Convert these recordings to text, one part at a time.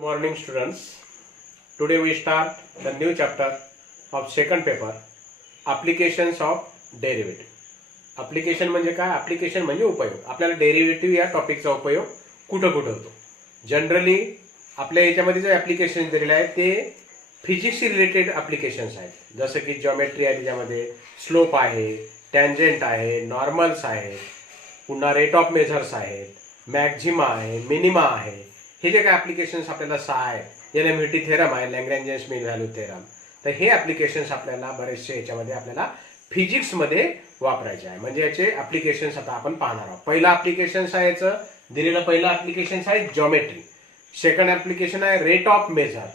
Good morning students. Today we start the new chapter of second paper, applications of derivative. Application म्हणजे काय? Application म्हणजे उपयोग. आपल्याला derivative या टॉपिकचा उपयोग कुठं कुठं होतो. जनरली आपल्या याच्यामध्ये जे ऍप्लिकेशन दिलेले आहेत ते फिजिक्सशी रिलेटेड ऍप्लिकेशन्स आहेत. जसं की जॉमेट्री आहे, त्याच्यामध्ये स्लोप आहे, टँजेंट आहे, नॉर्मल्स आहे, पुन्हा रेट ऑफ मेजर्स आहेत, मॅक्झिमा आहे, मिनिमा आहे. हे जे काय ऍप्लिकेशन्स आपल्याला 6 आहेत, एलिमिनेटी थेरम आहे, लॅग्रेंजियन मीन व्हॅल्यू थेरम. तर हे ऍप्लिकेशन्स आपल्याला बरेचसे याच्यामध्ये आपल्याला फिजिक्समध्ये वापरायचे आहे. म्हणजे याचे ऍप्लिकेशन्स आता आपण पाहणार आहोत. पहिला ऍप्लिकेशन्स आहे याचं दिलेलं पहिलं ऍप्लिकेशन्स आहे जॉमेट्री. सेकंड ऍप्लिकेशन आहे rate of measure.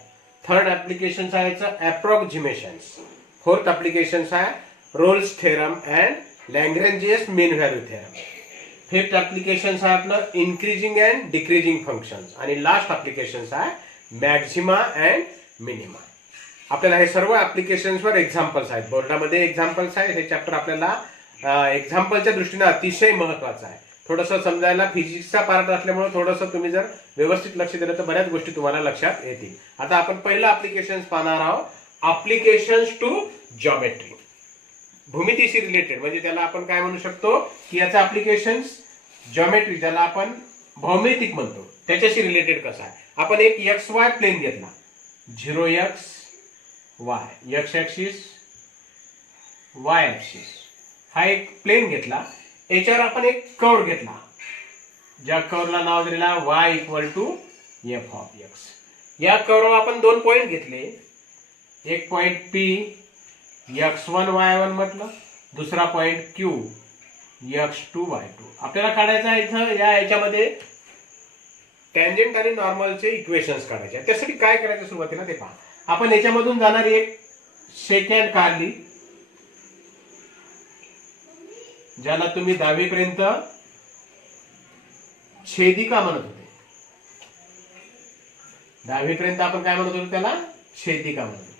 Third applications आहे याचं अप्रॉक्सिमेशन्स. फोर्थ ऍप्लिकेशन्स आहे Rolle's theorem and Lagrangian mean value theorem. Fifth applications आहे आपलं इन्क्रीजिंग अँड डिक्रीजिंग फंक्शन्स. आणि लास्ट ऍप्लिकेशन्स आहे मॅक्झिमा अँड मिनिमा. आपल्याला हे सर्व ऍप्लिकेशन्सवर एक्झाम्पल्स आहेत. बोर्डामध्ये एक्झाम्पल्स आहेत. हे चॅप्टर आपल्याला एक्झाम्पलच्या दृष्टीने अतिशय महत्वाचं आहे. थोडंसं समजायला फिजिक्सचा पार्ट असल्यामुळे थोडंसं तुम्ही जर व्यवस्थित लक्ष दिलं तर बऱ्याच गोष्टी तुम्हाला लक्षात येतील. आता आपण पहिलं ऍप्लिकेशन्स पाहणार आहोत, ऍप्लिकेशन्स टू जॉमेट्री. भूमितीशी रिलेटेड म्हणजे त्याला आपण काय म्हणू शकतो की याचा ऍप्लिकेशन्स जॉमेट्री, ज्याला आपण भौमितिक म्हणतो, त्याच्याशी रिलेटेड कसा आहे. आपण एक एक्स वाय प्लेन घेतला, 0x y, x axis Y axis, हा एक प्लेन घेतला. याच्यावर आपण एक कर्व घेतला, ज्या कर्वला नाव दिलेला y = f(x). या कर्ववर आपण दोन पॉइंट घेतले. एक पॉइंट P x1 y1 म्हटलं, दुसरा पॉइंट Q x2 y2. आपल्याला काढायचा आहे इथं याच्यामध्ये टँजेंट आणि नॉर्मलचे इक्वेशन्स काढायचे. त्यासाठी काय करायचं सुरुवातीला ते पहा. आपण याच्यामधून जाणारी एक सेकंड काढली, ज्याला तुम्ही 10वी पर्यंत छेदिका म्हणत होते. 10वी पर्यंत आपण काय म्हणत होतो, त्याला छेदिका म्हणत होतो.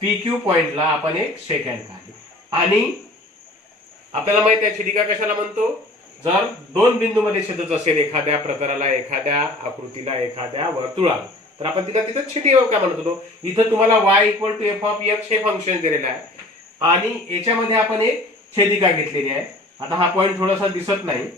PQ पॉइंटला आपण एक सेकंड काढली. आणि आपल्याला माहिती आहे छेदिका कशाला म्हणतो, जर दोन बिंदूमध्ये छेदत असेल एखाद्या प्रतलाला, एखाद्या आकृतीला, एखाद्या वर्तुळाला, तर आपण तिथं छेदिका म्हणत होतो. इथं तुम्हाला y = f(x) हे फंक्शन दिलेलं आहे आणि याच्यामध्ये आपण एक छेदिका घेतलेली आहे. आता हा पॉइंट थोडासा दिसत नाही,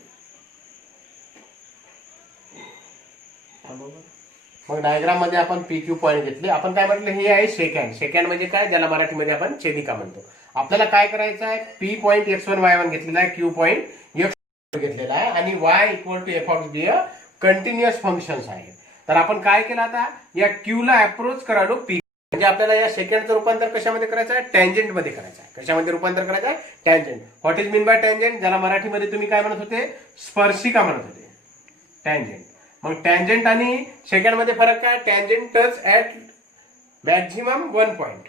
मग डायग्राम मध्ये आपण PQ पॉइंट घेतले. आपण काय म्हटलं, हे आहे सेकंड. सेकंड म्हणजे काय, ज्याला मराठीमध्ये आपण छेदिका म्हणतो. आपल्याला काय करायचं आहे, P पॉइंट x1 y1 घेतलेला आहे, Q पॉइंट x घेतलेला आहे आणि y = f(x) कंटिन्युअस फंक्शन्स आहे. तर आपण काय केलं, आता या Q ला अप्रोच करालो P. म्हणजे आपल्याला या सेकंडचं रूपांतर कशामध्ये करायचं आहे, टँजेंट मध्ये करायचं आहे. कशामध्ये रूपांतर करायचं आहे, tangent. What is mean by tangent, ज्याला मराठीमध्ये तुम्ही काय म्हणत होते, स्पर्शिका म्हणत होते, टँजेंट. मग टँजेंट आणि सेकंड मध्ये फरक काय, tangent touch at maximum 1 point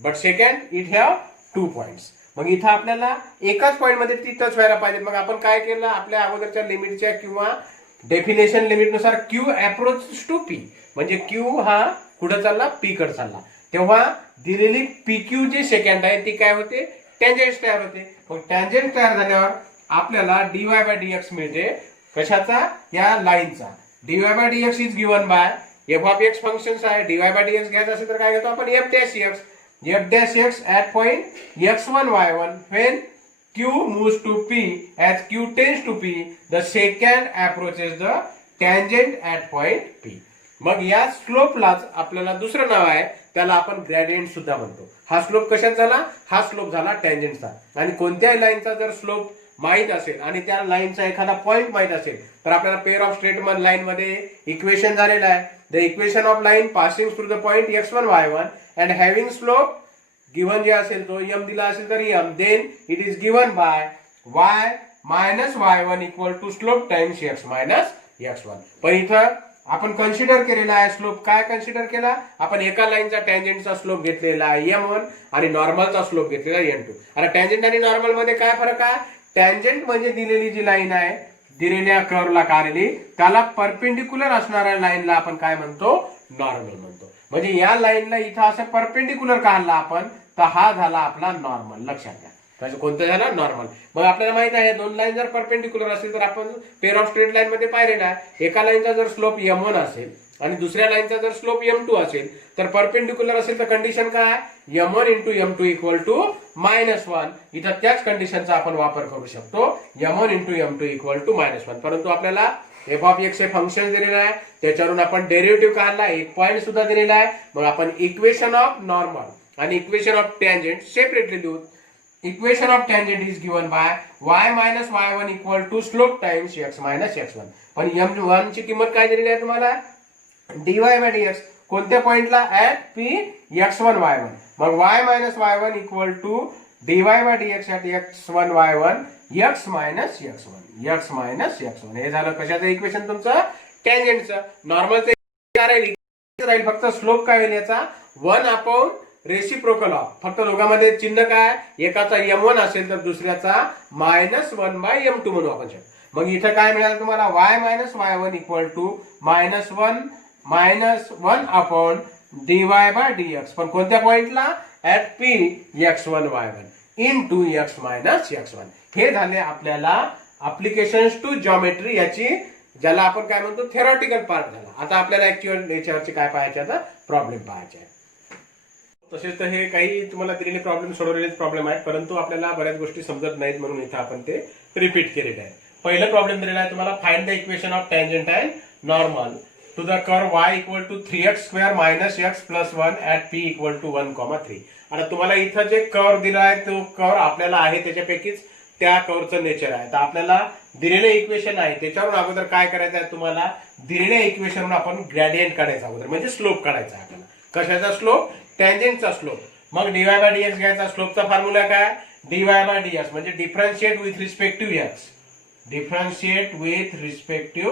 but second it have 2 points. मग इथं आपल्याला एकाच पॉइंट मध्ये ती टच व्हायला पाहिजे. मग आपण काय केलं, आपल्या अगोदरच्या लिमिटच्या किंवा डेफिनेशन लिमिट नुसार Q अप्रोच टू P, म्हणजे Q हा कुठं चालला, P कडे चालला. तेव्हा दिलेली PQ जे सेकंड आहे ती काय होते, टँजेंट तयार होते. मग टँजेंट तयार झाल्यावर आपल्याला dy/dx मिळते. कशाचा, या लाईनचा. dy/dx is given bye f(x) functions आहे. dy/dx घ्यायचं असेल तर काय घेतो आपण, f'(x) at point x1 y1 when Q moves to P. As Q tends to P, the second approaches the tangent at point P. मग या स्लोपलाच आपल्याला दुसरं नाव आहे, त्याला आपण ग्रेडियंट सुद्धा म्हणतो. हा स्लोप कशात झाला, हा स्लोप झाला टँजेंटचा. आणि कोणत्याही लाईनचा जर स्लोप माहित असेल आणि त्या लाईनचा एखादा पॉइंट माहित असेल तर आपल्याला पेअर ऑफ स्ट्रेट लाईन मध्ये इक्वेशन झालेलं आहे. The equation of line passing through the point x1 y1 and having slope given जे असेल तो m दिला असेल तर m, then it is given by y - y1 = slope times x - x1. पण इथं आपण कन्सिडर केलेला आहे स्लोप. काय कन्सिडर केला आपण, एका लाईनचा टँजेंटचा स्लोप घेतलेला आहे m1 आणि नॉर्मलचा स्लोप घेतलेला आहे m2. आता टँजेंट आणि नॉर्मल मध्ये काय फरक आहे, टँजेंट म्हणजे दिलेली जी लाईन आहे दिलेल्या कर्वला काढलेली, त्याला परपेंडिक्युलर असणाऱ्या लाईनला आपण काय म्हणतो, नॉर्मल म्हणतो. म्हणजे या लाईनला इथं असं परपेंडिक्युलर काढला आपण तर हा झाला आपला नॉर्मल. लक्षात घ्या. कोणतं झालं नॉर्मल. मग आपल्याला माहित आहे दोन लाईन जर परपेंडिक्युलर असेल तर आपण पेअर ऑफ स्ट्रेट लाईन मध्ये पाहिलेला आहे, एका लाईनचा जर स्लोप m1 असेल आणि दुसऱ्या लाईनचा जर स्लोप m2 असेल तर परपेंडिक्युलर असेल तर कंडिशन काय m1 into m2 equal to -1. इथं त्याच कंडिशनचा आपण वापर करू शकतो, m1 into m2 equal to -1. परंतु आपल्याला एफ ऑफ एक्स हे फंक्शन दिलेलं आहे, त्याच्यावरून आपण डेरिव्हेटिव्ह काढला, एक पॉईंट सुद्धा दिलेला आहे. मग आपण इक्वेशन ऑफ नॉर्मल आणि इक्वेशन ऑफ टँजेंट सेपरेटली लिहू. Equation of tangent is given by y minus y1 equal to slope times x minus x1. पण m1 ची किंमत काय दिलेली आहे तुम्हाला dy बाय dx, कोणत्या पॉइंटला ऍट p x1 y1. मग y minus y1 equal to dy by dx at x1 y1 x minus x1 हे झालं कशाचं इक्वेशन तुमचं टँजेंटचं. नॉर्मलचं राहील फक्त स्लोप काय होईल याचा 1 अपॉन रेसिप्रोकल ऑफ, फक्त दोघांमध्ये चिन्ह काय एकाचा m1 असेल तर दुसऱ्याचा -1 बाय m2 म्हणू आपण. मग इथं काय मिळालं तुम्हाला y minus y1 equal to -1 upon dy by dx, पण कोणत्या पॉइंटला at p x1 y1 into x minus x1. हे झाले आपल्याला अप्लिकेशन्स टू जॉमेट्री याची, ज्याला आपण काय म्हणतो थेरॉटिकल पार्ट झाला. आता आपल्याला ऍक्च्युअल याच्यावरची काय पाहायचे, आता प्रॉब्लेम पाहायचे. तसेच तर हे काही तुम्हाला दिलेले प्रॉब्लेम सोडवलेले प्रॉब्लेम आहेत, परंतु आपल्याला बऱ्याच गोष्टी समजत नाहीत म्हणून इथं आपण ते रिपीट केलेले आहे. पहिला प्रॉब्लेम दिलेला आहे तुम्हाला, find the equation of tangent and normal to the curve y equal to 3x square minus x plus 1 at p equal to 1,3. आता तुम्हाला इथं जे कर्व दिला आहे तो कर्व आपल्याला आहे त्याच्यापैकीच त्या कर्वचं नेचर आहे. तर आपल्याला दिलेले इक्वेशन आहे त्याच्यावरून अगोदर काय करायचं आहे, तुम्हाला दिलेल्या इक्वेशनवरून आपण ग्रेडियंट काढायचा अगोदर, म्हणजे स्लोप काढायचा आहे आपल्याला. कशाचा स्लोप टँजेंटचा स्लोप. मग dy बाय dx घ्यायचा, स्लोपचा फॉर्म्युला काय dy बाय dx म्हणजे differentiate with respect to x, differentiate with respect to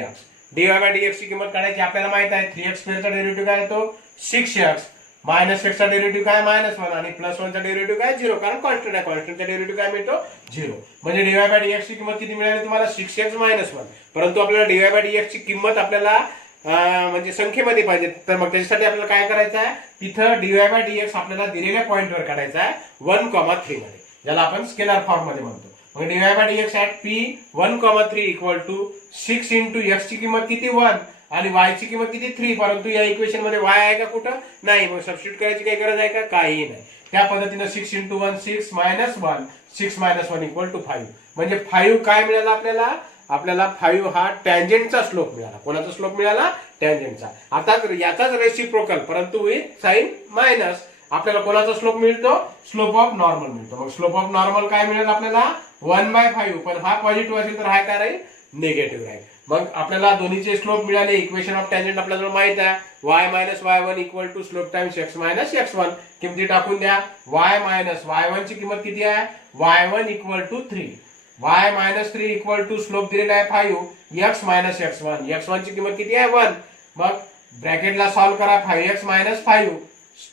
x. dy by dx ची किंमत काढायची, आपल्याला माहित आहे 3x स्क्वेअरचा डेरिव्हेटिव्ह काय तो 6x, मायनस x चा डेरिव्हेटिव्ह काय -1 आणि प्लस 1 चा डेरिव्हेटिव्ह काय 0, कारण कॉन्स्टंट आहे, कॉन्स्टंटचा डेरिव्हेटिव्ह काय मिळतो 0. म्हणजे dy बाय dx ची किंमत किती मिळाली तुम्हाला 6x -1. परंतु आपल्याला dy बाय dx ची किंमत आपल्याला म्हणजे संख्येमध्ये पाहिजे, तर मग त्याच्यासाठी आपल्याला काय करायचं आहे, तिथं dy बाय dx आपल्याला दिलेल्या पॉइंटवर काढायचा आहे 1,3 मध्ये, ज्याला आपण स्केलर फॉर्म मध्ये म्हणतो. मग dy by dx at p 1,3 equal to 6 into x ची किंमत किती 1 आणि y ची किंमत किती 3. परंतु या इक्वेशन मध्ये y आहे का कुठं नाही, मग सबस्टिट्यूट करायची काही गरज आहे का, काही नाही. त्या पद्धतीने 6 into 1 6 minus 1 6 minus 1 equal to 5. म्हणजे 5 काय मिळाला आपल्याला 5 हा टँजेंटचा स्लोप मिळाला. कोणाचा स्लोप मिळाला टँजेंटचा. आता याचाच रेसिप्रोकल परंतु विथ साइन मायनस आपल्याला कोणाचा स्लोप मिळतो, स्लोप ऑफ नॉर्मल मिळतो. मग स्लोप ऑफ नॉर्मल काय मिळेल आपल्याला 1/5, पण हा पॉझिटिव्ह असेल तर हा काय राहील निगेटिव्ह राहील. मग आपल्याला दोन्हीचे स्लोप मिळाले. इक्वेशन ऑफ टँजेंट आपल्याला माहित आहे y minus y1 equal to slope times x minus x1. किमती टाकून द्या. y मायनस y1 ची किंमत किती आहे, y1 equal to 3, y minus 3 equal to slope दिलेला आहे 5, x मायनस x1, x1 ची किंमत किती आहे 1. मग ब्रॅकेटला सॉल्व्ह करा 5x मायनस 5.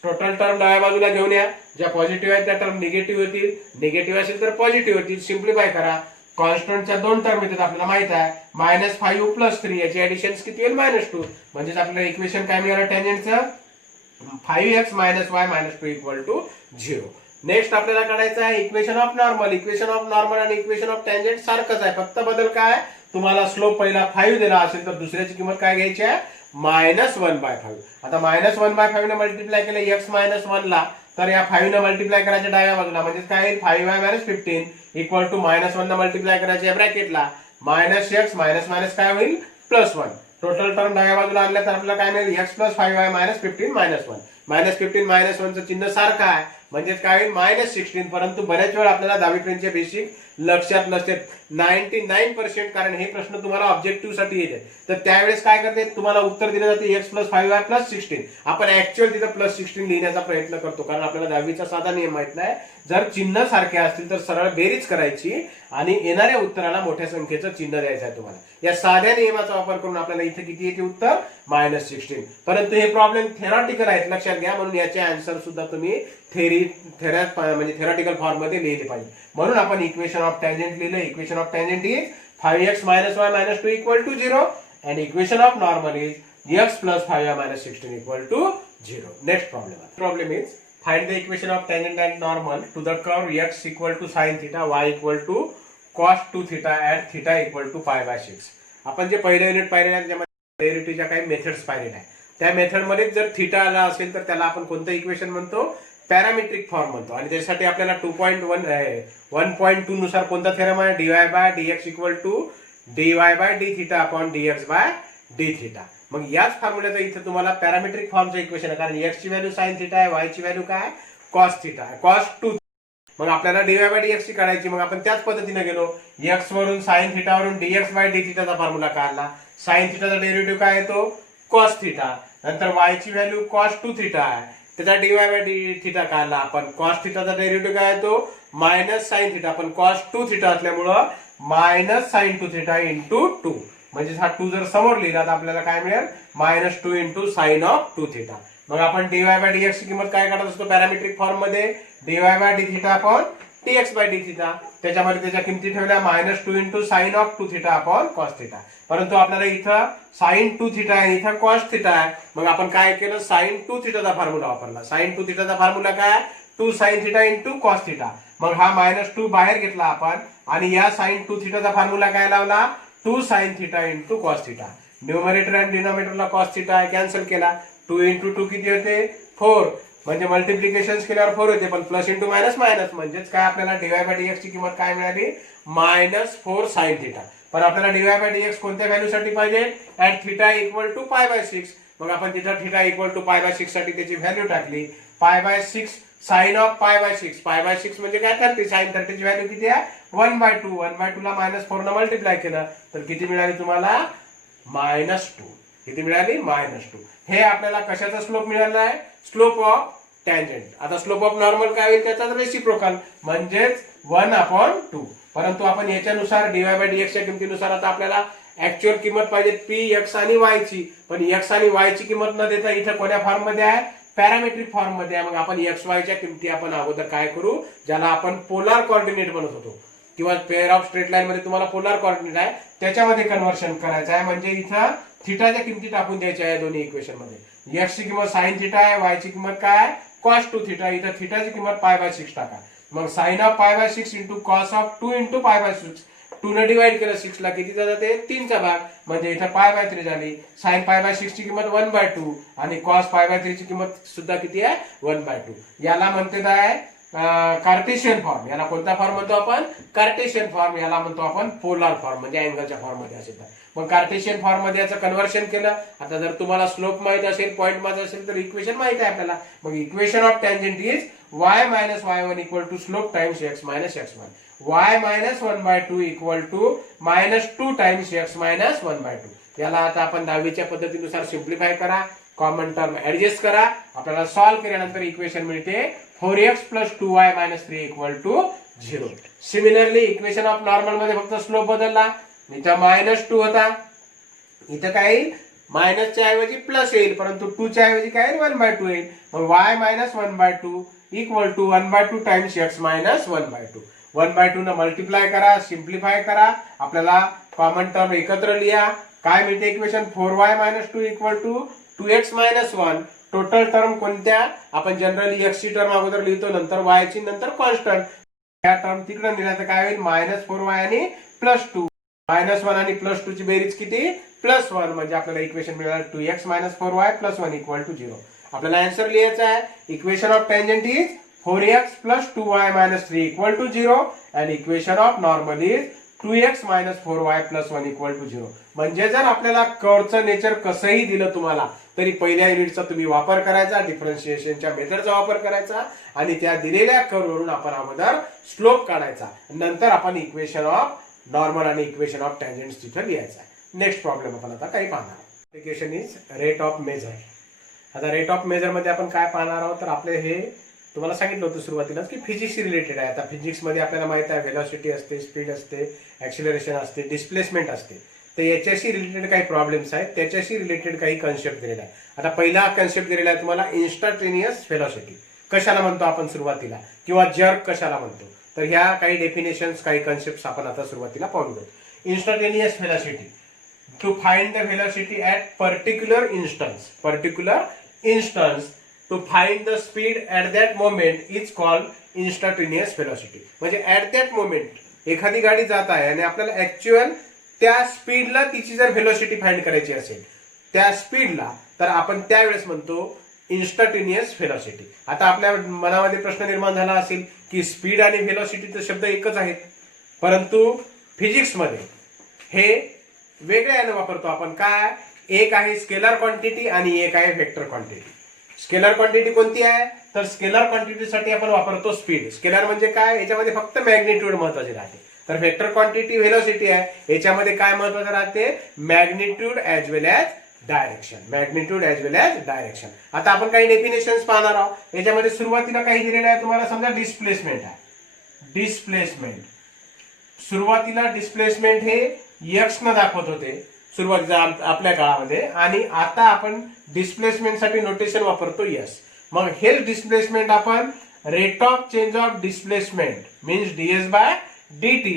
टोटल टर्म डाव्या बाजूला घेऊन या, ज्या पॉझिटिव्ह आहेत त्या टर्म निगेटिव्ह होतील, निगेटिव्ह असेल तर पॉझिटिव्ह होतील. सिम्प्लिफाय करा. कॉन्स्टंटच्या दोन टर्म येतात आपल्याला माहित आहे, -5 प्लस 3 याची ऍडिशन किती येईल -2. म्हणजे आपल्याला इक्वेशन काय मिळालं टँजेंटचं 5x minus y minus 2 equal to 0. Next आपल्याला काढायचं आहे equation of normal. Equation of normal आणि इक्वेशन ऑफ टँजेंट सारखंच आहे, फक्त बदल काय, तुम्हाला स्लोप पहिला 5 दिला असेल तर दुसऱ्याची किंमत काय घ्यायची आहे -1/5. आता -1/5 ने मल्टिप्लाय केलं x मायनस 1 ला, तर या 5 ने मल्टिप्लाय करायचं डाव्या बाजूला, म्हणजे काय येईल 5y मायनस 15 इक्वल टू -1 ने मल्टिप्लाय करायचं या ब्रॅकेटला -x मायनस मायनस काय होईल +1. टोटल टर्म डाव्या बाजूला आणल्या तर आपल्याला काय मिळेल x प्लस 5y मायनस 15 -1. -15 -1चं चिन्ह सारखं आहे, म्हणजे काय होईल -16. परंतु बऱ्याच वेळा आपल्याला 10वीपर्यंतचे बेसिक लक्षात नसते 99%, कारण हे प्रश्न तुम्हाला ऑब्जेक्टिव्ह साठी येते. तर त्यावेळेस काय करते, तुम्हाला उत्तर दिलं जाते x प्लस 5y प्लस 16. आपण ऍक्च्युअल तिथं +16 लिहिण्याचा प्रयत्न करतो, कारण आपल्याला 10वीचा साधा नियम माहित नाही. जर चिन्ह सारखे असतील तर सरळ बेरीज करायची आणि येणाऱ्या उत्तराला मोठ्या संख्येचं चिन्ह द्यायचं आहे तुम्हाला. या साध्या नियमाचा वापर करून आपल्याला इथे किती येते उत्तर -16. परंतु हे प्रॉब्लेम थेरॉटिकल आहेत लक्षात घ्या, म्हणून याचे आन्सर सुद्धा तुम्ही म्हणजे थेरॉटिकल फॉर्म मध्ये लिहिले पाहिजे. म्हणून आपण इक्वेशन ऑफ टँजेंट लिहिलं. Equation of tangent is 5x minus y minus 2 equal to 0 and equation of normal is x plus 5y minus 16 equal to 0. Next problem is find the equation of tangent and normal to the curve x equal to sine theta, y equal to cos 2 theta and theta equal to π/6. आपण जे पहिलं unit पाहिलेलं आहे त्यामध्ये डेरिव्हेटिव्हच्या काही methods पाहिलेल्या आहे. त्या मेथडमध्ये जर थिटा आला असेल तर त्याला आपण कोणतं इक्वेशन म्हणतो, पॅरामेट्रिक फॉर्म म्हणतो. आणि त्यासाठी आपल्याला 1.2 नुसार कोणता थेरम आहे, dy/dx equal to dy/d θ upon dx/d θ. मग याच फॉर्म्युल्याचा इथे तुम्हाला पॅरामेट्रिक फॉर्मचं इक्वेशन आहे, कारण x ची व्हॅल्यू साइन थिटा आहे, y ची व्हॅल्यू काय कॉस थिटा आहे, कॉस 2. मग आपल्याला dy/dx ची काढायची. मग आपण त्याच पद्धतीने गेलो, x वरून साइन थिटा वरून dx/d θ चा फॉर्म्युला काढला. साइन थिटाचा डेरिव्हेटिव्ह काय येतो, कॉस थिटा. नंतर y ची व्हॅल्यू कॉस 2 थिटा आहे, त्याचा dy/d θ काढला आपण. कॉस थिटाचा डेरिव्हेटिव्ह काय येतो, मायनस साइन थिटा. पण कॉस 2 थिटा असल्यामुळं मायनस साइन 2 थिटा इंटू 2. म्हणजे हा 2 जर समोर लिहिला तर आपल्याला काय मिळेल, -2 इंटू साइन ऑफ 2 थिटा. मग आपण dy/dx ची किंमत काय काढत असतो पॅरामेट्रिक फॉर्म मध्ये, dy/d θ अपॉन dx/d θ. त्याच्यामध्ये त्याच्या किमती ठेवल्या -2 into sine of 2 theta upon cos theta. परंतु आपल्याला इथं साइन 2 थिटा आहे, इथं कॉस थिटा आहे. मग आपण काय केलं, साइन 2 थिटाचा फॉर्म्युला वापरला. साइन 2 थिटाचा फॉर्म्युला काय, 2 sine theta into cos theta. मग हा -2 बाहेर घेतला आपण आणि या साइन 2 थिटाचा फॉर्म्युला काय लावला, 2 sine theta into cos theta. Numerator आणि डिनॉमिनेटरला कॉस थिटा कॅन्सल केला. 2 इंटू 2 किती होते, 4. म्हणजे मल्टिप्लिकेशन केल्यावर 4 होते, पण प्लस इंटू मायनस मायनस. म्हणजेच काय आपल्याला dy/dx ची किंमत काय मिळाली, -4 साइन थिटा. पण आपल्याला dy/dx कोणत्या व्हॅल्यू साठी पाहिजे, ऍट थिटा इक्वल टू π/6. मग आपण तिथं थिटा इक्वल टू π/6 साठी त्याची व्हॅल्यू टाकली. π/6 साइन ऑफ π/6. π/6 म्हणजे काय, 30. साइन 30 ची व्हॅल्यू किती आहे, 1/2. 1/2 ला -4 न मल्टिप्लाय केलं तर किती मिळाली तुम्हाला, -2. किती मिळाली, -2. हे आपल्याला कशाचा स्लोप मिळाला आहे, स्लोप ऑफ टँजेंट. आता स्लोप ऑफ नॉर्मल काय होईल, त्याचा रेसिप्रोकल म्हणजेच 1/2. परंतु आपण याच्यानुसार dy/dx च्या किमतीनुसार आता आपल्याला ऍक्च्युअल किंमत पाहिजे p, x आणि y ची. पण x आणि y ची किंमत न देता इथे कोण्या फॉर्म मध्ये आहे, पॅरामेट्रिक फॉर्म मध्ये आहे. मग आपण x y च्या किमती आपण अगोदर काय करू, ज्याला आपण पोलार कोऑर्डिनेट म्हणत होतो किंवा पेअर ऑफ स्ट्रेट लाईन मध्ये तुम्हाला पोलार कोऑर्डिनेट आहे त्याच्यामध्ये कन्व्हर्शन करायचं आहे. म्हणजे इथं थिटाच्या किमती टाकून द्यायच्या आहे दोन्ही इक्वेशन मध्ये. x ची किंमत साइन थिटा आहे, y ची किंमत काय, कॉस 2 थिटा. इथं थिटाची किंमत π/6 टाका. मग sine of π/6 into cos of 2 into π/6. 2 ने डिवाइड केलं 6 ला किती जाते, 3 चा भाग. म्हणजे इथं π/3 झाली. साइन π/6 ची किंमत 1/2 आणि कॉस π/3 ची किंमत सुद्धा किती आहे, 1/2. याला म्हणते काय, कार्टेशियन फॉर्म. याला कोणता फॉर्म म्हणतो आपण, कार्टेशियन फॉर्म. याला म्हणतो आपण पोलार फॉर्म, म्हणजे अँगलच्या फॉर्म मध्ये असेल तर. मग कार्टेशियन फॉर्म मध्ये याचं कन्व्हर्शन केलं. आता जर तुम्हाला स्लोप माहित असेल, पॉईंट माहित असेल तर इक्वेशन माहित आहे आपल्याला. मग equation of tangent is y minus y1 equal to slope times x minus x1. y minus 1/2 equal to -2 times x minus 1/2. याला आता आपण 10वीच्या पद्धतीनुसार सिम्प्लिफाय करा, कॉमन टर्म ऍडजस्ट करा. आपल्याला सॉल्व्ह केल्यानंतर इक्वेशन मिळते 4x + 2y - 3 equal to 0. Similarly equation of normal मध्ये फक्त स्लोप बदलला. इथं -2 होता, इथं काय मायनसच्या ऐवजी प्लस येईल, परंतु 2 च्या ऐवजी काय 1/2 येईल. मग y - 1/2 equal to 1/2 times x minus 1/2. 1/2 न मल्टिप्लाय करा, सिम्प्लिफाय करा. आपल्याला कॉमन टर्म एकत्र लिहा. काय मिळते equation, 4y - 2 equal to 2x - 1. Total term कोणत्या, आपण जनरली x ची टर्म अगोदर लिहितो, नंतर y ची, नंतर कॉन्स्टंट. या टर्म तिकडे नेल्या तर काय होईल, -4y आणि +2. -1 आणि +2 ची बेरीज किती, +1. म्हणजे आपल्याला इक्वेशन मिळालं 2x - 4y + 1 इक्वल टू 0. आपल्याला आन्सर लिहायचा आहे, equation of tangent is 4x + 2y - 3 equal to 0 and equation of normal is 2x - 4y + 1 equal to 0. म्हणजे जर आपल्याला कर्वचं नेचर कसंही दिलं तुम्हाला तरी पहिल्या युनिटचा तुम्ही वापर करायचा, डिफरन्शिएशनच्या मेथडचा वापर करायचा आणि त्या दिलेल्या कर्ववरून आपण अगोदर स्लोप काढायचा, नंतर आपण इक्वेशन ऑफ नॉर्मल आणि इक्वेशन ऑफ टँजेंट्स तिथे लिहायचा. नेक्स्ट प्रॉब्लेम आपण आता काही पाहणार. Application is rate of measure. आता रेट ऑफ मेजर मध्ये आपण काय पाहणार आहोत, तर आपले हे तुम्हाला सांगितलं होतं सुरुवातीलाच की फिजिक्सशी रिलेटेड आहे. आता फिजिक्स मध्ये आपल्याला माहित आहे व्हेलॉसिटी असते, स्पीड असते, ऍक्सिलरेशन असते, डिस्प्लेसमेंट असते. तर याच्याशी रिलेटेड काही प्रॉब्लेम्स आहेत, त्याच्याशी रिलेटेड काही कन्सेप्ट दिलेला आहे. आता पहिला कन्सेप्ट दिलेला आहे तुम्हाला, इन्स्टंटेनियस व्हेलॉसिटी कशाला म्हणतो आपण सुरुवातीला, किंवा जर्क कशाला म्हणतो. तर ह्या काही डेफिनेशन्स, काही कन्सेप्ट आपण आता सुरुवातीला पाहून घेऊ. Instantaneous velocity, to find the velocity at particular instance. Particular instance to find the speed at that moment is called instantaneous velocity. म्हणजे ऍट दॅट मोमेंट एखादी गाडी जात आहे आणि आपल्याला ऍक्च्युअल त्या स्पीडला तिची जर व्हेलॉसिटी फाइंड करायची असेल त्या स्पीडला, तर आपण त्यावेळेस म्हणतो इन्स्टंटेनियस व्हेलॉसिटी. आता आपल्या मनामध्ये प्रश्न निर्माण झाला असेल की स्पीड आणि व्हेलॉसिटीचे शब्द एकच आहेत, परंतु फिजिक्समध्ये हे वेगळ्याने वापरतो आपण. काय, एक आहे स्केलर क्वांटिटी आणि एक आहे वेक्टर क्वांटिटी. स्केलर क्वांटिटी कोणती आहे, तर स्केलर क्वांटिटीसाठी आपण वापरतो स्पीड. स्केलर म्हणजे काय, याच्यामध्ये फक्त मॅग्निट्यूड महत्वाचे राहते. तर वेक्टर क्वांटिटी व्हेलॉसिटी आहे, याच्यामध्ये काय महत्वाचं राहते, मॅग्निट्यूड ऍज वेल ऍज डायरेक्शन. मॅग्निट्यूड ऍज वेल ऍज डायरेक्शन. आता आपण काही डेफिनेशन्स पाहणार आहोत. याच्यामध्ये सुरुवातीला काही दिलेलं आहे तुम्हाला, समजा डिस्प्लेसमेंट आहे. डिस्प्लेसमेंट सुरुवातीला डिस्प्लेसमेंट हे एक्स न दाखवत होते सुरुवातीला आपल्या काळामध्ये, आणि आता आपण डिस्प्लेसमेंट साठी नोटेशन वापरतो एस. मग हे डिस्प्लेसमेंट आपण rate of change of displacement means ds by dt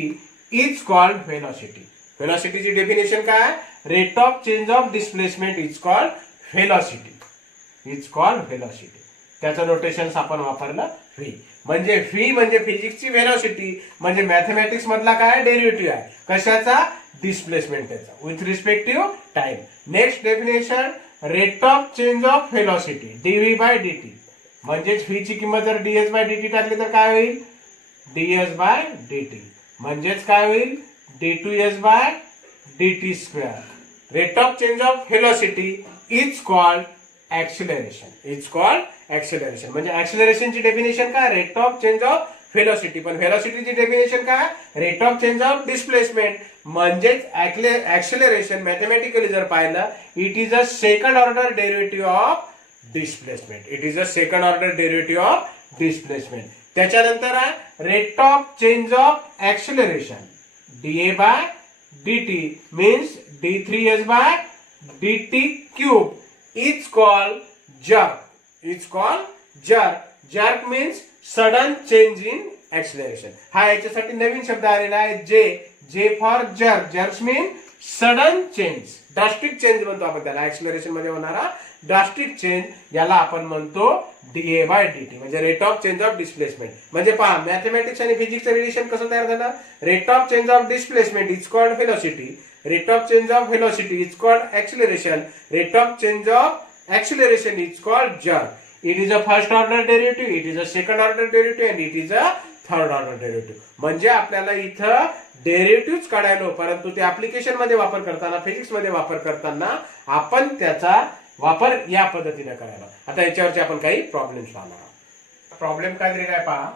is called velocity. व्हेलॉसिटीची डेफिनेशन काय, rate of change of displacement is called velocity. Is called velocity. त्याचं नोटेशन आपण वापरलं व्ही. म्हणजे व्ही म्हणजे फिजिक्सची व्हेलॉसिटी, म्हणजे मॅथमॅटिक्स मधला काय डेरिव्हेटिव्ह आहे, कशाचा, डिस्प्लेसमेंट त्याचा, with respective time. Next definition, rate of change of velocity dv by dt. म्हणजेच व्ही ची किंमत जर ds बाय dt टाकली तर काय होईल, ds बाय dt. म्हणजेच काय होईल, d2s by dt square. Rate of change of velocity is called acceleration. Is called acceleration. म्हणजे ऍक्सिलरेशनची डेफिनेशन काय, rate of change of velocity. पण व्हेलॉसिटीची डेफिनेशन काय, rate of change of displacement. म्हणजेच ऍक्सिलरेशन मॅथमॅटिकली जर पाहिलं, it is a second order derivative of displacement. It is a second order derivative of displacement. त्याच्यानंतर आहे rate of change of acceleration dA by dt means d3s bye dt cube is called jerk. Is called jerk. jerk means sudden change in acceleration. हा याच्यासाठी नवीन शब्द आलेला आहे, J for jerk. Jerk mean sudden change, drastic change म्हणतो आपण त्याला. Acceleration मध्ये होणारा ड्रास्टिक चेंज याला आपण म्हणतो dA बाय dt, म्हणजे rate of change of displacement. म्हणजे पहा, मॅथमॅटिक्स आणि फिजिक्सचं रिलेशन कसं तयार झालं, rate of change of displacement is called velocity, rate of change of velocity is called acceleration, rate of change of acceleration is called jerk. It is a first order derivative, it is a second order derivative and it is a third order derivative. म्हणजे आपल्याला इथं derivative काढायला, परंतु ते application मध्ये वापर करताना, physics मध्ये वापर करताना आपण त्याचा वापर या पद्धतीने करायला. आता याच्यावरचे आपण काही प्रॉब्लेम्स पाहणार आहोत. प्रॉब्लेम काय दिलेला आहे पहा,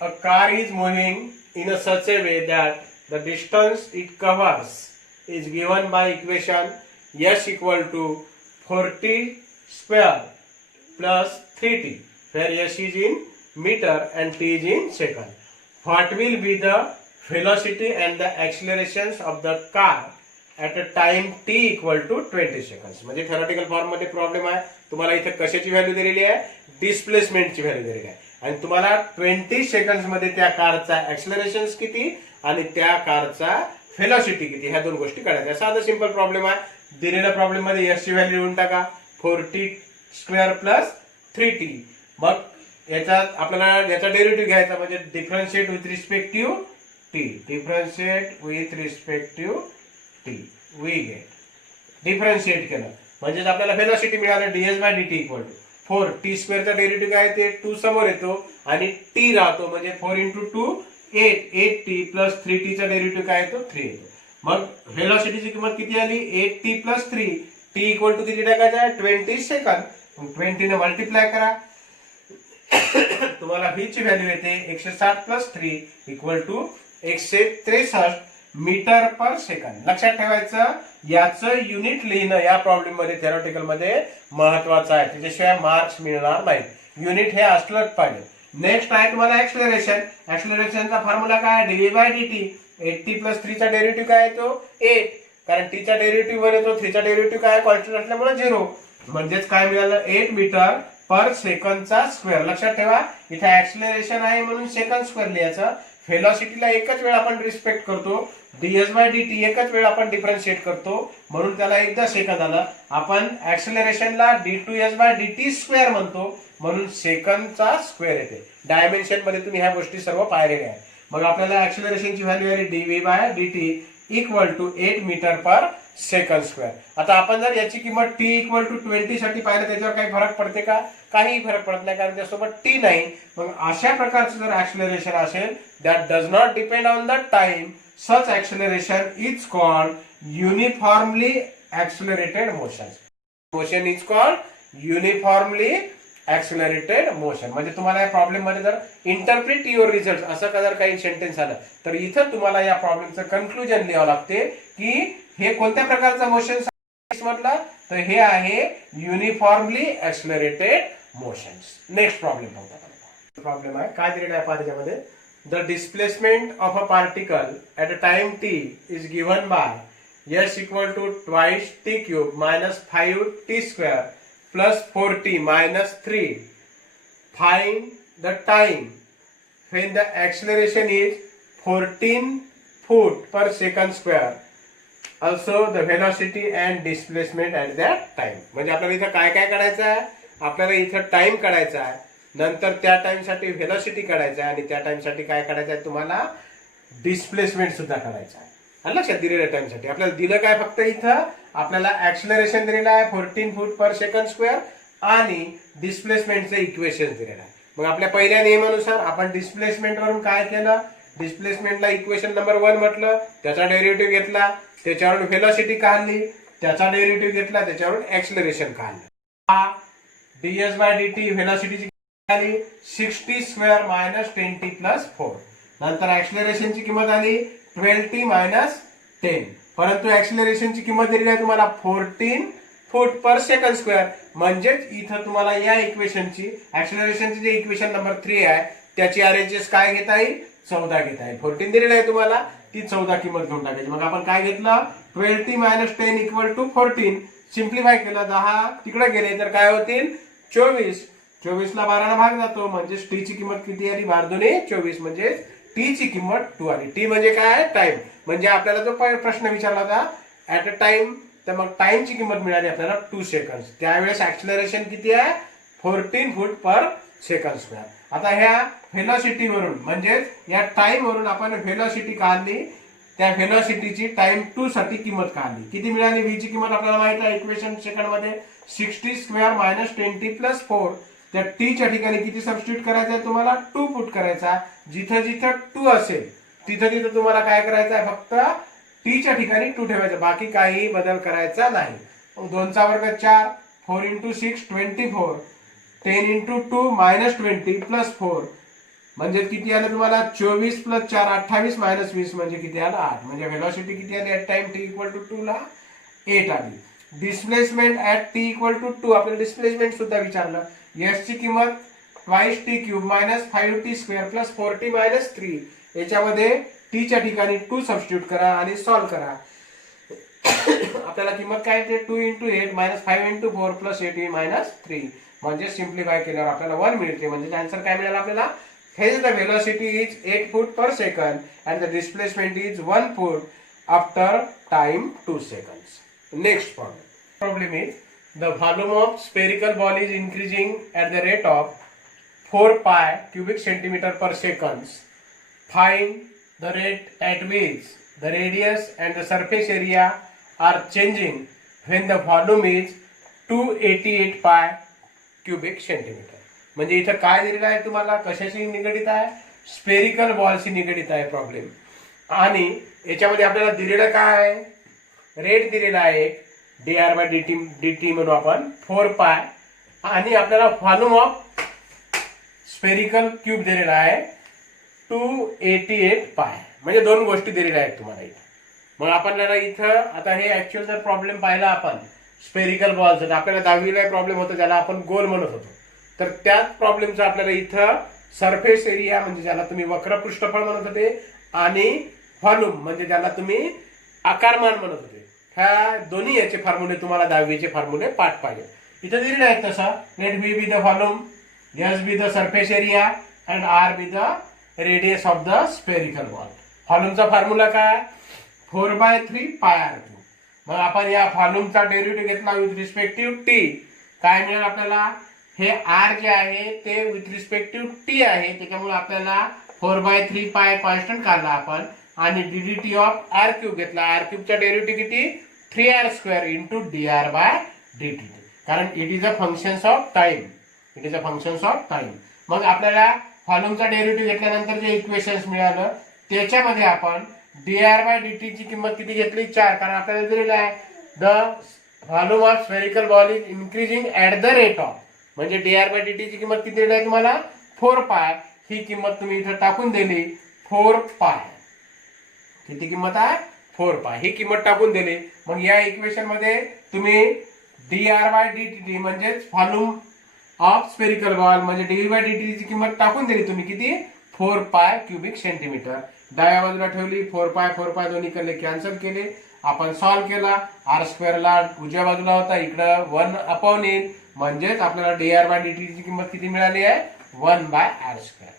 a car is moving in a such a way that the distance it covers is given by equation s equal to 40 square plus 3t, where s is in meter and t is in second. What will be the velocity and the accelerations of the car at a time t equal to 20 seconds. म्हणजे theoretical form मध्ये problem आहे. तुम्हाला इथे कशाची value दिलेली आहे, डिस्प्लेसमेंटची value दिलेली आहे, आणि तुम्हाला 20 सेकंड्स मध्ये त्या कारचा ऍक्सिलरेशन किती आणि त्या कारचा व्हेलॉसिटी किती, ह्या दोन गोष्टी काढायच्या. साधा सिंपल प्रॉब्लेम आहे. दिलेल्या प्रॉब्लेम मध्ये s ची व्हॅल्यू लिहून टाका, 40 स्क्वेअर प्लस 3t. मग याच्यात आपल्याला याचा डेरिव्हेटिव्ह घ्यायचा, म्हणजे differentiate with respective t. Differentiate with respective t. We get differentiate केलं म्हणजे आपल्याला व्हेलॉसिटी मिळालं ds by dt equal to 4. T स्क्वेअरचा डेरिव्हेटिव्ह काय ते 2 समोर येतो आणि t राहतो, म्हणजे 4 इंटू 2 8. 8t प्लस 3t चा डेरिव्हेटिव्ह काय येतो 3 येतो. मग व्हेलॉसिटीची किंमत किती आली, 8t plus 3. t equal to किती टाकायचं आहे, 20 सेकंड. 20 ने मल्टिप्लाय करा, तुम्हाला v ची व्हॅल्यू येते 160 plus 3 equal to 163 meter per second. लक्षात ठेवायचं, याचं युनिट लिहिणं या प्रॉब्लेम मध्ये थेरॉटिकल मध्ये महत्वाचं आहे, त्याच्याशिवाय मार्क्स मिळणार नाही. युनिट हे असलंच पाहिजे. नेक्स्ट आहे तुम्हाला ऍक्सिलरेशन. ऍक्सिलरेशनचा फॉर्म्युला काय, dv by dt. 8t plus 3 चा डेरिव्हेटिव्ह काय येतो 8, कारण t चा डेरिव्हेटिव्ह वर येतो, 3 चा डेरिव्हेटिव्ह काय कॉन्स्टंट असल्यामुळे 0. म्हणजेच काय मिळालं, 8 मीटर पर सेकंडचा स्क्वेअर. लक्षात ठेवा, इथे ऍक्सिलरेशन आहे म्हणून सेकंड स्क्वेअर लिहायचं, व्हेलॉसिटीला एकच वेळ आपण रिस्पेक्ट करतो, ds बाय dt एकच वेळ आपण डिफरन्शिएट करतो, म्हणून त्याला एकदा सेकंद आलं. आपण ऍक्सेलरेशनला d2s बाय dt स्क्वेअर म्हणतो, म्हणून सेकंदचा स्क्वेअर येते. डायमेन्शन मध्ये तुम्ही ह्या गोष्टी सर्व पाहिलेल्या आहेत. मग आपल्याला ऍक्सेलरेशनची व्हॅल्यू आली dv by dt equal to 8 meter per second square. आता आपण जर याची किंमत t इक्वल टू 20 साठी पाहिलं त्याच्यावर काही फरक पडते का? काही फरक पडत नाही, कारण त्यासोबत t नाही. मग अशा प्रकारचं जर ऍक्सेलरेशन असेल that does not depend on the time, such acceleration is called uniformly accelerated motion. Motion is called uniformly accelerated motion. म्हणजे तुम्हाला या प्रॉब्लेम मध्ये जर इंटरप्रिट युअर रिझल्ट असं का जर काही सेंटेन्स आलं तर इथं तुम्हाला या प्रॉब्लेमचं कन्क्लुजन लिहावं लागते की हे कोणत्या प्रकारचं मोशन म्हटलं तर हे आहे युनिफॉर्मली ऍक्सेलरेटेड मोशन. नेक्स्ट प्रॉब्लेम होता. प्रॉब्लेम आहे काय दिलेला आहे पहा त्याच्यामध्ये. The displacement of a particle at a time t is given by s equal to twice t cube minus 5t square plus 4t minus 3. Find the time when the acceleration is 14 foot per second square. Also the velocity and displacement at that time. म्हणजे आपल्याला इथं काय काय काढायचं आहे? आपल्याला इथं time काढायचा आहे, नंतर त्या टाइम साठी व्हेलॉसिटी काढायचा आहे, आणि त्या टाइम साठी काय काढायचं आहे तुम्हाला? डिस्प्लेसमेंट सुद्धा काढायचं आहे. लक्षात दिलेल्या टाइम साठी आपल्याला दिलं काय? फक्त इथं आपल्याला ऍक्सेलरेशन दिलेलं आहे 14 फूट पर सेकंड स्क्वेअर आणि डिस्प्लेसमेंटचं इक्वेशन दिलेलं आहे. मग आपल्या पहिल्या नियमानुसार आपण डिस्प्लेसमेंट वरून काय केलं? डिस्प्लेसमेंटला इक्वेशन नंबर 1 म्हटलं, त्याचा डेरिव्हेटिव्ह घेतला, त्याच्यावरून व्हेलॉसिटी काढली, त्याचा डेरिव्हेटिव्ह घेतला, त्याच्यावरून ऍक्सेलरेशन काढलं. ds बाय dt व्हेलॉसिटीची 60 स्क्वेअर मायनस 10t प्लस 4. नंतर ऍक्सेलरेशनची किंमत आली 12t मायनस 10. परंतु ऍक्सेलरेशनची किंमत दिली आहे तुम्हाला 14 फूट पर सेकंड स्क्वेअर. म्हणजेच इथं तुम्हाला या इक्वेशनची ऍक्सेलरेशनची जे इक्वेशन नंबर 3 आहे त्याची आरएचएस काय घेता येईल? 14 घेता येईल. 14 दिलेली आहे तुम्हाला, ती 14 किंमत घेऊन टाकायची. मग आपण काय घेतलं? 12t minus 10 equal to 14. Simplify केलं, 10 तिकडे गेले तर काय होतील? 24. 24 ला 12 भाग जातो, म्हणजे टी ची किंमत किती आली? 12 24, म्हणजे टी ची किंमत 2 आली. टी म्हणजे काय? टाइम. म्हणजे आपल्याला जो प्रश्न विचारला होता ऍट अ टाइम, तर मग टाइमची किंमत मिळाली आपल्याला 2 सेकंड. त्यावेळेस ऍक्सेलरेशन किती आहे? 14 फूट पर सेकंड स्क्वेअर. आता ह्या व्हेलॉसिटी वरून म्हणजे या टाइम वरून आपण व्हेलॉसिटी काढली, त्या व्हेलॉसिटीची टाइम 2 साठी किंमत काढली. किती मिळाली? v ची किंमत आपल्याला माहिती आहे इक्वेशन सेकंड मध्ये 60 स्क्वेअर मायनस 20 प्लस 4. त्या टी च्या ठिकाणी किती सबस्टिट्यूट करायचं आहे तुम्हाला? 2 पुट करायचा. जिथं जिथं 2 असेल तिथं तिथं तुम्हाला काय करायचं आहे? फक्त टी च्या ठिकाणी 2 ठेवायचं, बाकी काही बदल करायचा नाही. 2 चा वर्ग 4, 4 इंटू 6 24, 10 इंटू 2 मायनस 20 प्लस 4. म्हणजे किती आलं तुम्हाला? 24 प्लस 4 28 मायनस 20 म्हणजे किती आलं? 8. म्हणजे व्हेलॉसिटी किती आली at time t equal to 2 ला? 8 आली. Displacement at t equal to 2 आपल्याला डिस्प्लेसमेंट सुद्धा विचारलं. s ची किंमत twice t cube minus 5t square plus 4t minus 3. याच्यामध्ये t च्या ठिकाणी 2 सबस्टिट्यूट करा आणि सॉल्व्ह करा. आपल्याला किंमत काय येते? 2 into 8 minus 5 into 4 plus 8 minus 3. म्हणजे सिम्प्लिफाय केल्यावर आपल्याला 1 मिळते. म्हणजे आन्सर काय मिळाला आपल्याला? Hence the velocity is 8 foot per second and the displacement is 1 foot after time 2 seconds. Next problem. Problem is the volume of spherical ball is increasing at the rate of 4 pi cubic centimeter per second. Find the rate at which the radius and the surface area are changing when the volume is 288 pi cubic centimeter. म्हणजे इथं काय दिलेलं आहे तुम्हाला? कशाशी निगडित आहे? Spherical बॉलशी निगडित आहे प्रॉब्लेम. आणि याच्यामध्ये आपल्याला दिलेलं काय आहे? रेट दिलेला आहे dr बाय dt म्हणून आपण 4 पाय, आणि आपल्याला व्हॉल्यूम ऑफ स्पेरिकल क्यूब दिलेला आहे 288 पाय. म्हणजे 2 गोष्टी दिलेल्या आहेत तुम्हाला इथं. मग आपल्याला इथं आता हे ऍक्च्युअल जर प्रॉब्लेम पाहिला आपण स्पेरिकल बॉलचा, आपल्याला 10वीला प्रॉब्लेम होता ज्याला आपण गोल म्हणत होतो, तर त्याच प्रॉब्लेमचा आपल्याला इथं सरफेस एरिया म्हणजे ज्याला तुम्ही वक्र पृष्ठफळ म्हणत होते आणि व्हॉल्यूम म्हणजे ज्याला तुम्ही आकारमान म्हणत होते, ह्या दोन्ही याचे फॉर्म्युले तुम्हाला 10वीचे फॉर्म्युले पाठ पाहिजे. इथं दिलेले आहेत तसं. Let v be the volume, s be the surface area and r be the radius of the spherical ball. व्हॉल्यूमचा फॉर्म्युला काय? 4/3 पाय आर क्यूब. मग आपण या व्हॉल्यूमचा डेरिव्हेटिव्ह घेतला विथ रिस्पेक्टिव्ह टी. काय मिळेल आपल्याला? हे आर जे आहे ते विथ रिस्पेक्टिव्ह टी आहे, त्याच्यामुळे आपल्याला 4/3 पाय कॉन्स्टंट काढला आपण आणि डीडीटी ऑफ आर क्यूब घेतला. आर क्यूबचा डेरिव्हेटिव्ह किती? 3r² into dr/dt. कारण it is a function of time. It is a function of time. मग आपल्याला व्हॉल्यूमचा डेरिव्हेटिव्ह घेतल्यानंतर जे इक्वेशन्स मिळालं त्याच्यामध्ये आपण dr/dt ची किंमत किती घेतली? 4. कारण आपल्याला दिलेलं आहे the volume of spherical ball is increasing at the rate of, म्हणजे dr/dt ची किंमत किती दिली आहे तुम्हाला? 4 पाय. ही किंमत तुम्ही इथे टाकून दिली 4 पाय. किती किंमत आहे? 4 पाय. ही किंमत टाकून दिली. मग या इक्वेशन मध्ये तुम्ही dr/dt म्हणजेच व्हॉल्यूम ऑफ स्फेरिकल बॉल म्हणजे dv/dt ची किंमत टाकून दिली तुम्ही किती? 4 पाय क्युबिक सेंटीमीटर. डाव्या बाजूला ठेवली 4 पाय दोन्ही कडे कॅन्सल केले. आपण सॉल्व्ह केला. r² ला उजव्या बाजूला होता, इकडं 1 येईल, म्हणजेच आपल्याला dr/dt ची किंमत किती मिळाली आहे? 1/r².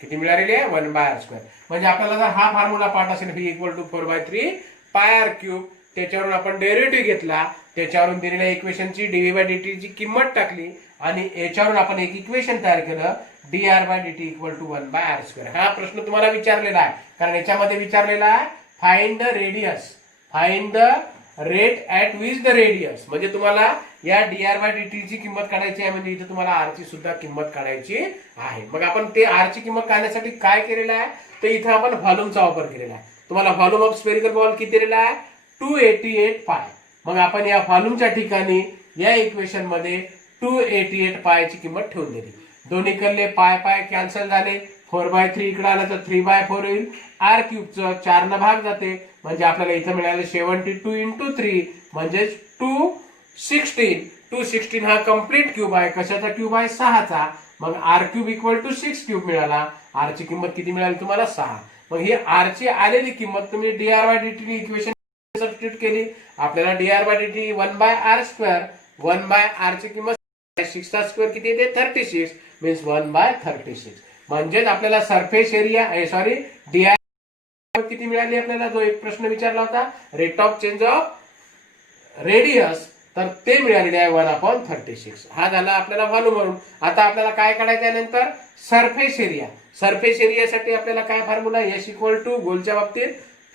किती मिळालेली आहे? 1/r². म्हणजे आपल्याला जर हा फॉर्म्युला पाठ असेल v equal to 4/3 pi r cube, त्याच्यावरून आपण डेरिव्हेटिव्ह घेतला, त्याच्यावरून दिलेल्या इक्वेशनची dv/dt ची किंमत टाकली आणि याच्यावरून आपण एक इक्वेशन तयार केलं dr/dt इक्वल टू 1/r². हा प्रश्न तुम्हाला विचारलेला आहे, कारण याच्यामध्ये विचारलेला आहे find the radius, find the rate at which the radius. म्हणजे तुम्हाला या dr/dt ची किंमत काढायची आहे, म्हणजे इथे तुम्हाला आर ची सुद्धा किंमत काढायची आहे. मग आपण ते आर ची किंमत काढण्यासाठी काय केलेलं आहे? तर इथे आपण व्हॉल्यूमचा वापर केलेला आहे. तुम्हाला व्हॉल्यूम ऑफ स्फेरिकल बॉल किती दिलेला आहे? 288 पाय. मग आपण या व्हॉल्यूमच्या ठिकाणी या इक्वेशन मध्ये 288 पायची किंमत ठेवून दिली. दोन्ही कडले पाय कॅन्सल झाले. 4/3 इकडे आला तर 3/4 येईल. आर क्यूबचं 4 न भाग जाते, म्हणजे आपल्याला इथे मिळाले 72 इंटू 3 म्हणजे 216. 216 हा कम्प्लीट क्यूब आहे. कशाचा क्यूब आहे? 6चा. मग r cube equal to 6 cube मिळाला. आर ची किंमत किती मिळाली तुम्हाला? 6. मग ही आर ची आलेली किंमत तुम्ही dr/dt इक्वेशन सबस्टिट्यूट केली. आपल्याला dr/dt 1/r², 1/r ची किंमत 6 किती येते? 36 मीन्स 1/36. म्हणजेच आपल्याला सरफेस एरिया सॉरी dr किती मिळाली आपल्याला? जो एक प्रश्न विचारला होता rate of change of radius, तर ते मिळालेले आहे 1/36. हा झाला आपल्याला व्हॉल्यूम वरून. आता आपल्याला काय काढायचं आहे नंतर? Surface area. सरफेस एरियासाठी आपल्याला काय फॉर्म्युला? s इक्वल टू गोलच्या बाबतीत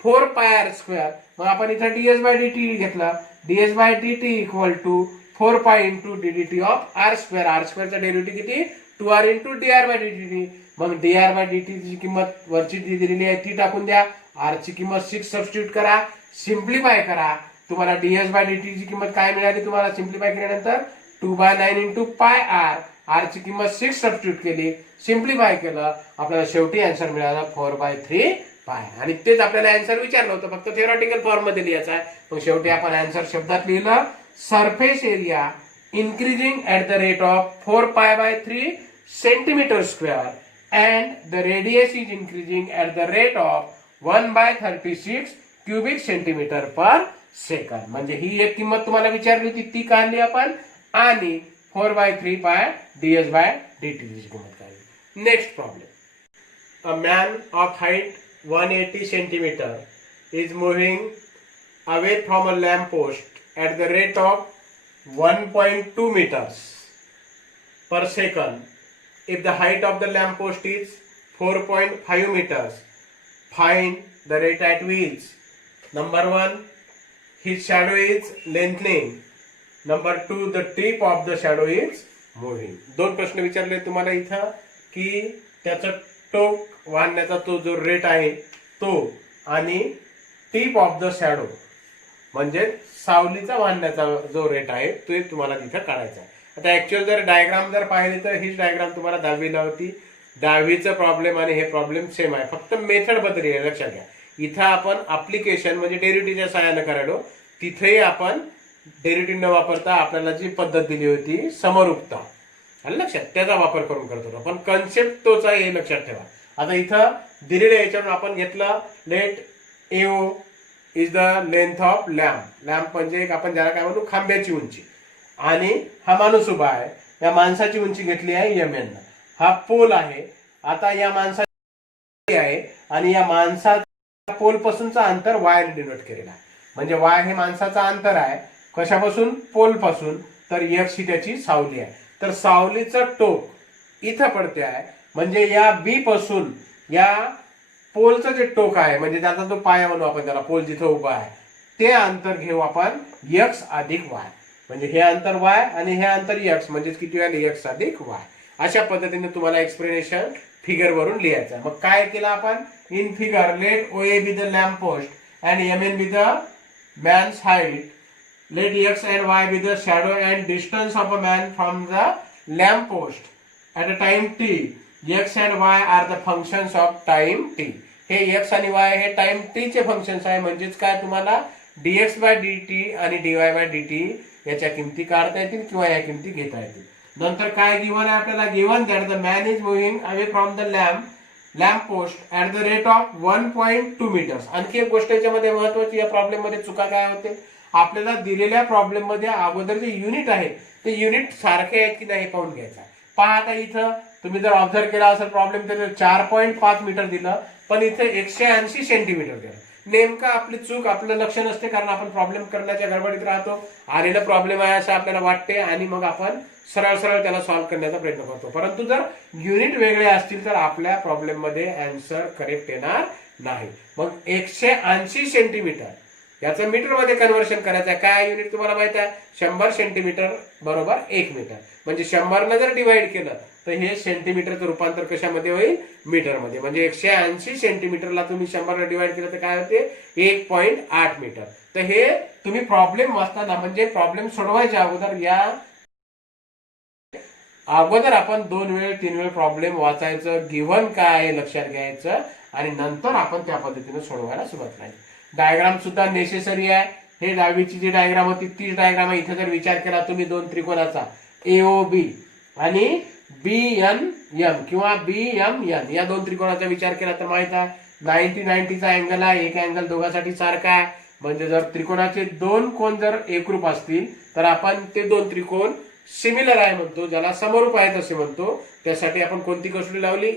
4 पाय r². मग आपण इथे ds/dt घेतला. ds/dt equal to 4 pi into ddt of r². r² चा डेरिव्हेटिव्ह किती? 2r into dr/dt. मग dr/dt ची किंमत वरची जी दिलेली आहे ती टाकून द्या. r ची किंमत 6 सबस्टिट्यूट करा, सिम्प्लिफाय करा. तुम्हाला ds/dt ची किंमत काय मिळाली? तुम्हाला सिम्प्लिफाय केल्यानंतर 2/9 इंटू पाय r. r ची किंमत 6 सबस्टिट्यूट केली, सिम्प्लिफाय केलं, आपल्याला शेवटी आन्सर मिळाला 4/3 पाय. आणि तेच आपल्याला आन्सर विचारलं होतं, फक्त थिओरटिकल फॉर्म मध्ये लिहायचं आहे. मग शेवटी आपण आन्सर शब्दात लिहिलं surface area increasing at the rate of 4 pi/3 centimeter square and the radius is increasing at the rate of 1/36 cubic centimeter per second. म्हणजे ही एक किंमत तुम्हाला विचारली होती, ती काढली आपण आणि 4/3 पाय ds/dt ची किंमत काढली. Next problem. A man of height 180 centimeter is moving away from a lamp post at the rate of 1.2 meters per second. If the height of the lamp post is 4.5 meters, find the rate at which number 1 his shadow is lengthening, number 2 the tip of the shadow is moving. दोन प्रश्न विचारले तुम्हाला इथं की त्याचा टोक वाढण्याचा तो जो रेट आहे तो आणि टिप ऑफ द शॅडो म्हणजे सावलीचा वाढण्याचा जो रेट आहे तो तुम्हाला तिथं काढायचा आहे. आता ऍक्च्युअल जर डायग्राम जर पाहिली तर हीच डायग्राम तुम्हाला 10वीला होती. 10वीचा प्रॉब्लेम आणि हे प्रॉब्लेम सेम आहे, फक्त मेथड बदलली आहे. लक्षात घ्या, इथं आपण अप्लिकेशन म्हणजे डेरिव्हेटिव्हच्या सहाय्याने करायलो, तिथेही आपण डेरिव्हेटिव्ह न वापरता आपल्याला जी पद्धत दिली होती समरूपता आणि लक्षात त्याचा वापर करून करतो. पण कन्सेप्ट तोच आहे हे लक्षात ठेवा. आता इथं दिलेल्या याच्यावरून आपण घेतलं let AO is the length of lamp. Lamp म्हणजे आपण ज्याला काय म्हणतो खांब्याची उंची, आणि हा माणूस उभा आहे, या माणसाची उंची घेतली आहे mn. हा पोल आहे. आता या माणसा आहे आणि या माणसाच्या पोल पासूनचा अंतर वाय ने डिनोट केलेला आहे. म्हणजे वाय हे माणसाचा अंतर आहे कशापासून, पोल पासून. तर एक्स ही त्याची सावली आहे. तर सावलीचं टोक इथं पडते आहे. म्हणजे या बी पासून या पोलचं जे टोक आहे म्हणजे त्याचा जो पाया म्हणू आपण त्याला, पोल जिथं उभा आहे ते अंतर घेऊ आपण एक्स अधिक वाय. म्हणजे हे अंतर वाय आणि हे अंतर एक्स, म्हणजे किती आले एक्स अधिक वाय. अशा पद्धतीने तुम्हाला एक्सप्लेनेशन फिगर वरून लिहायचं. मग काय केलं आपण, in figure let O A be the lamp post and M N be the man's height, let x and y be the shadow and distance of a man from the lamp post at a time t. X and y are the functions of time t. हे x आणि y हे time t चे functions आहे. म्हणजेच काय, तुम्हाला dx bye dt आणि dy bye dt याच्या किमती काढता येतील किंवा या किमती घेता येतील. नंतर काय गिवन आहे आपल्याला, given that the man is moving away from the lamp post at the rate of 1.2 meters. आणखी एक गोष्ट याच्यामध्ये महत्वाची, या प्रॉब्लेम मध्ये चुका काय होते, आपल्याला दिलेल्या प्रॉब्लेम मध्ये अगोदर जे युनिट आहे ते युनिट सारखे आहे की नाही पाहून घ्यायचं. पहा आता इथं तुम्ही जर ऑब्झर्व केला असेल प्रॉब्लेम, तर 4.5 मीटर दिलं पण इथे 180 सेंटीमीटर दिलं. नेमकं आपली चूक, आपलं लक्ष नसते, कारण आपण प्रॉब्लेम करण्याच्या गडबडीत राहतो. आलेला प्रॉब्लेम आहे असं आपल्याला वाटते आणि मग आपण सरळ सरळ त्याला सॉल्व्ह करण्याचा प्रयत्न करतो. परंतु जर युनिट वेगळे असतील तर आपल्या प्रॉब्लेम मध्ये आन्सर करेक्ट येणार नाही. मग 180 सेंटीमीटर याचं मीटर मध्ये कन्व्हर्शन करायचं आहे. काय युनिट तुम्हाला माहित आहे, 100 सेंटीमीटर बरोबर 1 मीटर. म्हणजे 100 ने जर डिवाइड केलं तर हे सेंटीमीटरचं रूपांतर कशामध्ये होईल, मीटर मध्ये. म्हणजे 180 सेंटीमीटरला तुम्ही 100 ने डिवाइड केलं तर काय होते, 1.8 मीटर. तर हे तुम्ही प्रॉब्लेम वाचताना म्हणजे प्रॉब्लेम सोडवायच्या अगोदर आपण 2 वेळ 3 वेळ प्रॉब्लेम वाचायचं, गिव्हन काय आहे लक्षात घ्यायचं आणि नंतर आपण त्या पद्धतीने सोडवायला सुरुवात करायची. डायग्राम सुद्धा नेसेसरी आहे. हे डावीची जी डायग्राम होती तीच डायग्राम आहे. इथे जर विचार केला तुम्ही दोन त्रिकोणाचा AOB आणि BNM किंवा BMN या दोन त्रिकोणाचा विचार केला तर माहित आहे 90-90चा अँगल आहे. एक अँगल दोघांसाठी सारखा आहे. म्हणजे जर त्रिकोणाचे दोन कोण जर एकरूप असतील तर आपण ते दोन त्रिकोण सिमिलर आहे म्हणतो, ज्याला समरूप आहेत असे म्हणतो. त्यासाठी आपण कोणती कसोटी लावली,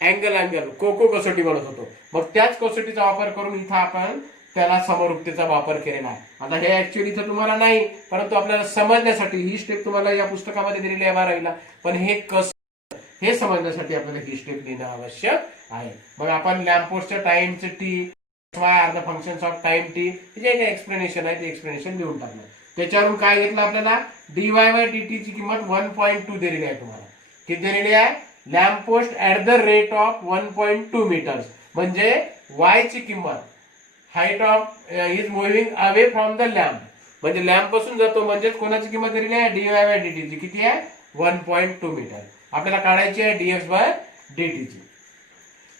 अँगल कोको कसोटी म्हणत होतो. मग त्याच कसोटीचा वापर करून इथं आपण त्याला समरूपतेचा वापर केलेला आहे. आता हे ऍक्च्युअली इथं तुम्हाला नाही, परंतु आपल्याला समजण्यासाठी ही स्टेप तुम्हाला या पुस्तकामध्ये दिलेली आहे 12वीला. पण हे कसं हे समजण्यासाठी आपल्याला ही स्टेप लिहिणं आवश्यक आहे. मग आपण लॅम्प पोस्टच्या टाइमचे t y are the functions of time t जे काही एक्सप्लेनेशन आहे ते एक्सप्लेनेशन लिहून टाकलं. त्याच्यावरून काय घेतलं आपल्याला, dy बाय dt ची किंमत 1.2 दिलेली आहे. तुम्हाला किती दिलेली आहे, lamp post at the rate of 1.2 meters. म्हणजे y ची किंमत, height of is moving away from the lamp, म्हणजे लॅम्प पासून जातो, म्हणजेच कोणाची किंमत दिलेली आहे, dy बाय dt ची किती आहे, 1.2 मीटर. आपल्याला काढायची आहे dx बाय dt ची.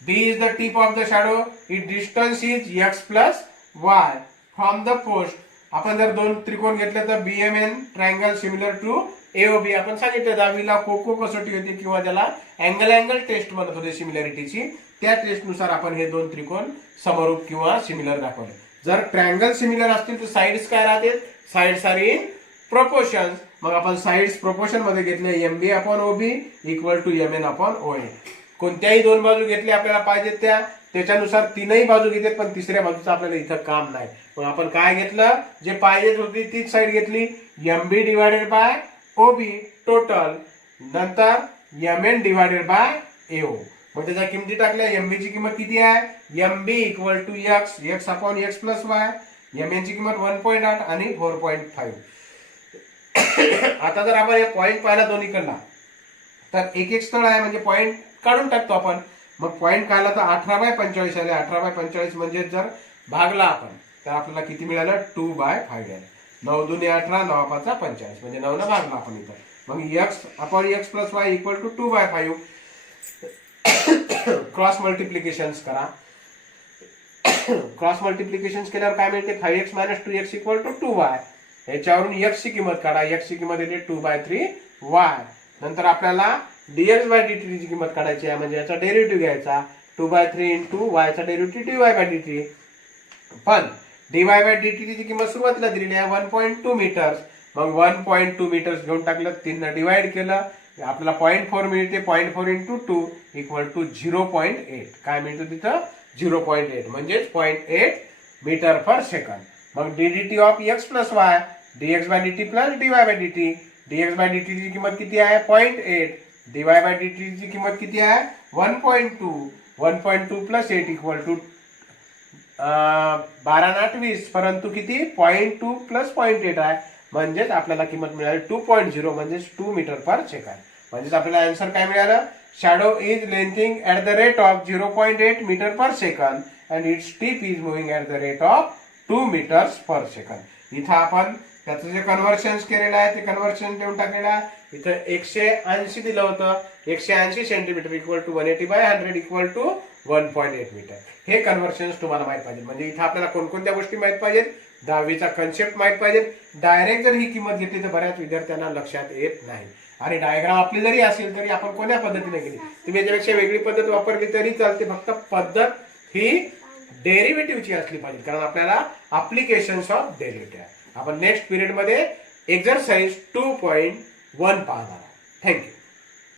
b is the tip of the shadow, its distance is x plus y from the post. आपण जर दोन त्रिकोण घेतले तर BMN triangle similar to AOB. आपण सांगितलं 10वीला कोको कसोटी होती किंवा त्याला अँगल टेस्ट म्हणत होते सिमिलॅरिटीची. त्या टेस्टनुसार आपण हे दोन त्रिकोण समरूप किंवा सिमिलर दाखवले. जर ट्रायंगल सिमिलर असतील तर साइड्स काय राहते, साइड्स आर इन प्रोपोर्शन. मग आपण साइड्स प्रोपोर्शन मध्ये घेतले MB upon OB equal to MN upon OA. कोणत्याही दोन बाजू घेतली आपल्याला पाहिजेत त्याच्यानुसार तीनही बाजू घेतात, पण तिसऱ्या बाजूचं आपल्याला इथं काम नाही. मग आपण काय घेतलं, जे पाहिजे होती तीच साइड घेतली, MB divided by OB total, नंतर MN डिवायडेड बाय AO. मग त्याच्या किमती टाकल्या. MB ची किंमत किती आहे, MB equal to x upon x plus y. MN ची किंमत 1.8 आणि 4.5. आता जर आपण हे पॉईंट पाहिला दोन्हीकडला तर एक स्थळ आहे, म्हणजे पॉईंट काढून टाकतो आपण. मग पॉईंट काढला तर 18/45 आले. 18/45 म्हणजे जर भागला आपण तर आपल्याला किती मिळालं, 2/5 आहे. 9 दुने 18, 9 पाचा 45, म्हणजे 9 ने भागला आपण इथं. मग x upon x plus y equal to 2/5. Cross multiplication करा. क्रॉस मल्टिप्लिकेशन केल्यावर काय मिळते, 5x - 2x equal to 2y. याच्यावरून x ची किंमत काढा. x ची किंमत येते 2/3y. नंतर आपल्याला dx बाय dt ची किंमत काढायची आहे, म्हणजे याचा डेरिव्हेटिव्ह घ्यायचा. 2/3 इंटू y चा डेरिव्हेटिव्ह dy बाय dt. पण dy बाय dt ची किंमत सुरुवातीला दिलेली आहे 1.2 मीटर्स. मग 1.2 मीटर्स घेऊन टाकलं, 3 ने डिवाइड केलं, आपल्याला 0.4 मिळते. 0.4 इंटू 2 इक्वल टू 0.8. काय मिळतं तिथं? 0.8 म्हणजेच 0.8 मीटर पर सेकंद. मग ddT of x plus y dx bye dt plus dy bye dt. dx bye dt ची किंमत किती आहे? 0.8. dy बाय dt ची किंमत किती आहे? 1.2. 1.2 प्लस 8 इक्वल टू 12 परंतु किती? 0.2 प्लस 0.8 आहे. म्हणजेच आपल्याला किंमत मिळाली 2.0 म्हणजेच 2 मीटर पर सेकंद. म्हणजेच आपल्याला आन्सर काय मिळालं? Shadow is lengthening at the rate of 0.8 meter per second and its tip is moving at the rate of 2 meters per second. इथं आपण त्याचं जे कन्व्हर्शन केलेलं आहे ते कन्व्हर्शन देऊन टाकलेलं आहे. इथं 180 दिलं होतं. 180 centimeter equal to 180 by 100 equal to 1.8 meter. हे कन्व्हर्शन तुम्हाला माहित पाहिजे. म्हणजे इथं आपल्याला कोणकोणत्या गोष्टी माहित पाहिजेत? 10वीचा कन्सेप्ट माहित पाहिजे. डायरेक्ट जर ही किंमत घेतली तर बऱ्याच विद्यार्थ्यांना लक्षात येत नाही. आणि डायग्राम आपली जरी असेल तरी आपण कोण्या पद्धतीने केली? तुम्ही याच्यापेक्षा वेगळी पद्धत वापरली तरी चालते. फक्त पद्धत ही डेरिव्हेटिव्हची असली पाहिजे, कारण आपल्याला अप्लिकेशन्स ऑफ डेरिव्हेटिव्ह. आपण नेक्स्ट पिरियड मध्ये एक्सरसाइज 2.1 पाहणार. थँक्यू.